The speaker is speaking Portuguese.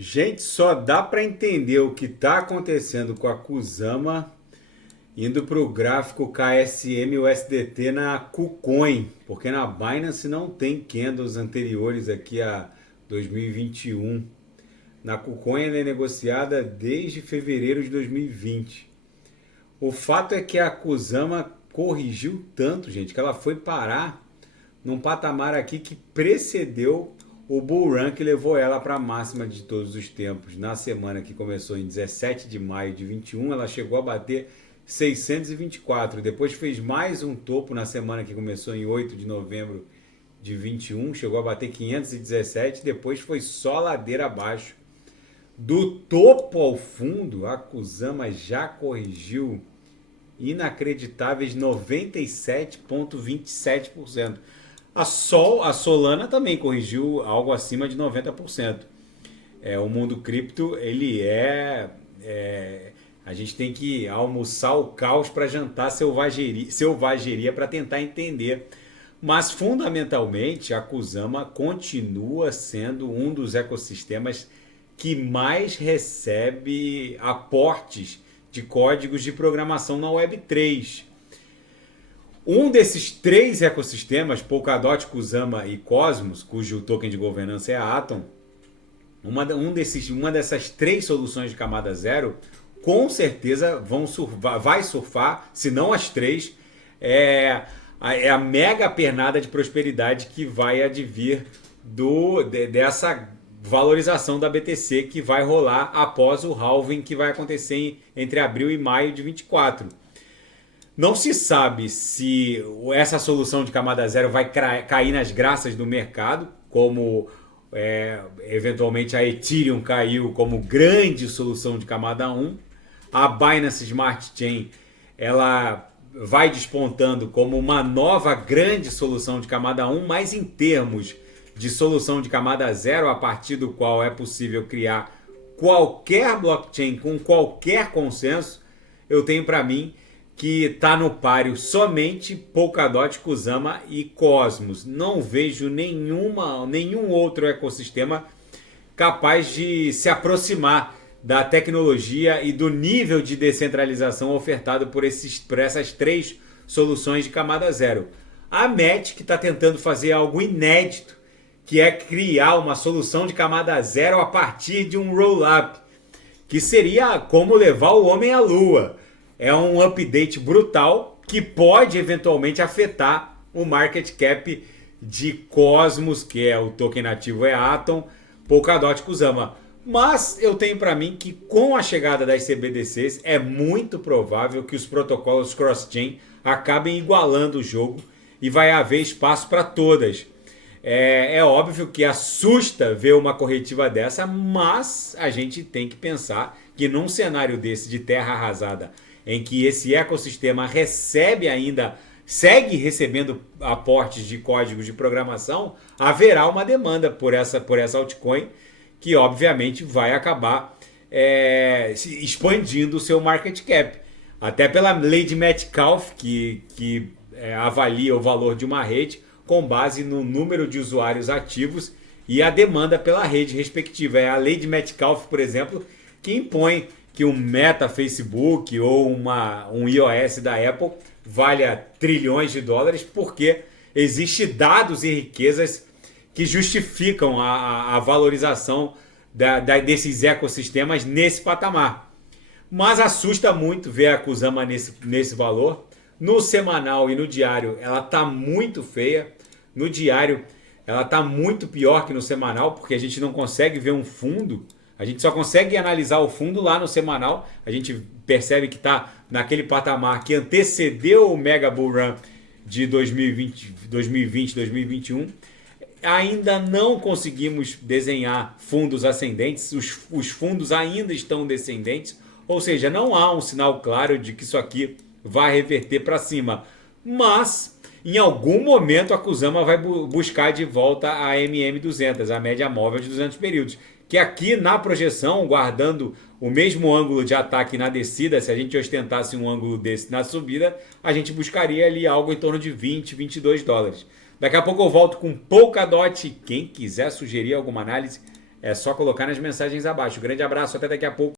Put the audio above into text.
Gente, só dá para entender o que está acontecendo com a Kusama indo para o gráfico KSM USDT na KuCoin, porque na Binance não tem candles anteriores aqui a 2021. Na KuCoin ela é negociada desde fevereiro de 2020. O fato é que a Kusama corrigiu tanto, gente, que ela foi parar num patamar aqui que precedeu o bull run que levou ela para a máxima de todos os tempos. Na semana que começou em 17 de maio de 21, ela chegou a bater 624. Depois fez mais um topo na semana que começou em 8 de novembro de 21, chegou a bater 517, depois foi só ladeira abaixo. Do topo ao fundo, a Kusama já corrigiu inacreditáveis 97,27%. A Solana também corrigiu algo acima de 90%. O mundo cripto, a gente tem que almoçar o caos para jantar selvageria para tentar entender. Mas, fundamentalmente, a Kusama continua sendo um dos ecossistemas que mais recebe aportes de códigos de programação na Web3. Um desses três ecossistemas, Polkadot, Kusama e Cosmos, cujo token de governança é a Atom, uma dessas três soluções de camada zero, com certeza vai surfar, se não as três, a mega pernada de prosperidade que vai advir dessa valorização da BTC que vai rolar após o halving que vai acontecer entre abril e maio de 24. Não se sabe se essa solução de camada zero vai cair nas graças do mercado, como eventualmente a Ethereum caiu como grande solução de camada 1. A Binance Smart Chain ela vai despontando como uma nova grande solução de camada 1, mas em termos de solução de camada zero, a partir do qual é possível criar qualquer blockchain com qualquer consenso, eu tenho para mim que está no páreo somente Polkadot, Kusama e Cosmos. Não vejo nenhum outro ecossistema capaz de se aproximar da tecnologia e do nível de descentralização ofertado por essas três soluções de camada zero. A Matic está tentando fazer algo inédito, que é criar uma solução de camada zero a partir de um roll-up, que seria como levar o homem à lua. É um update brutal que pode eventualmente afetar o market cap de Cosmos, que é o token nativo Atom, Polkadot, Kusama. Mas eu tenho para mim que com a chegada das CBDCs é muito provável que os protocolos cross-chain acabem igualando o jogo e vai haver espaço para todas. É óbvio que assusta ver uma corretiva dessa, mas a gente tem que pensar que num cenário desse de terra arrasada, em que esse ecossistema segue recebendo aportes de códigos de programação, haverá uma demanda por essa altcoin, que obviamente vai acabar expandindo o seu market cap. Até pela lei de Metcalfe, que avalia o valor de uma rede com base no número de usuários ativos e a demanda pela rede respectiva. É a lei de Metcalfe, por exemplo, que impõe que um Meta Facebook ou um iOS da Apple valha trilhões de dólares, porque existem dados e riquezas que justificam a valorização desses ecossistemas nesse patamar. Mas assusta muito ver a Kusama nesse valor. No semanal e no diário ela está muito feia. No diário ela está muito pior que no semanal, porque a gente não consegue ver um fundo. A gente só consegue analisar o fundo lá no semanal. A gente percebe que está naquele patamar que antecedeu o Mega Bull Run de 2020, 2021. Ainda não conseguimos desenhar fundos ascendentes. Os fundos ainda estão descendentes. Ou seja, não há um sinal claro de que isso aqui vai reverter para cima. Mas em algum momento a Kusama vai buscar de volta a MM200, a média móvel de 200 períodos. Que aqui na projeção, guardando o mesmo ângulo de ataque na descida, se a gente ostentasse um ângulo desse na subida, a gente buscaria ali algo em torno de 20, 22 dólares. Daqui a pouco eu volto com Polkadot. Quem quiser sugerir alguma análise, É só colocar nas mensagens abaixo. Grande abraço, até daqui a pouco.